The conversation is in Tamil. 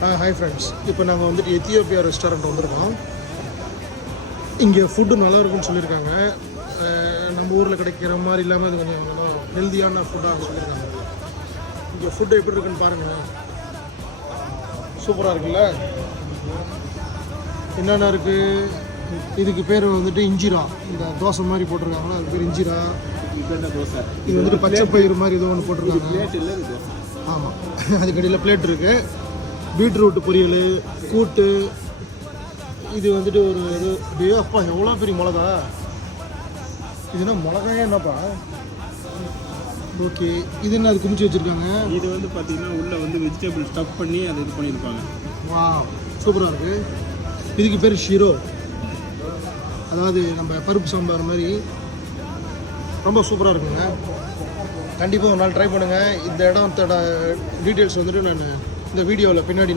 ஹாய் ஃப்ரெண்ட்ஸ், இப்போ நாங்கள் வந்துட்டு எத்தியோப்பியா ரெஸ்டாரண்ட் வந்திருக்கோம். இங்கே ஃபுட்டு நல்லா இருக்குன்னு சொல்லியிருக்காங்க. நம்ம ஊரில் கிடைக்கிற மாதிரி இல்லாமல் இது கொஞ்சம் நல்லா ஹெல்த்தியான ஃபுட்டாக சொல்லியிருக்காங்க. இங்கே ஃபுட்டு எப்படி இருக்குன்னு பாருங்கள். சூப்பராக இருக்குல்ல. என்னென்ன இருக்குது, இதுக்கு பேர் வந்துட்டு இஞ்சிரா. இந்த தோசை மாதிரி போட்டிருக்காங்களா, அது பேர் இஞ்சிரா. இது வந்துட்டு பச்சை பயிறு மாதிரி ஏதோ ஒன்று போட்டிருக்காங்க. ஆமாம், அதுக்கு அடியில் பிளேட் இருக்குது. பீட்ரூட்டு பொரியல், கூட்டு. இது வந்துட்டு ஒரு இது அப்பா எவ்வளோ பெரிய மிளகா. இதுனா மிளகாயே என்னப்பா. ஓகே, இது என்ன அது குமிச்சு வச்சுருக்காங்க. இது வந்து பார்த்தீங்கன்னா உள்ளே வந்து வெஜிடபிள் ஸ்டஃப் பண்ணி அதை இது பண்ணியிருப்பாங்க. வா, சூப்பராக இருக்குது. இதுக்கு பேர் ஷிரோ, அதாவது நம்ம பருப்பு சாம்பார் மாதிரி. ரொம்ப சூப்பராக இருக்குங்க. கண்டிப்பாக ஒரு நாள் ட்ரை பண்ணுங்கள். இந்த இடத்தோட டீட்டெயில்ஸ் வந்துட்டு நான் இந்த வீடியோவில் பின்னாடி நான்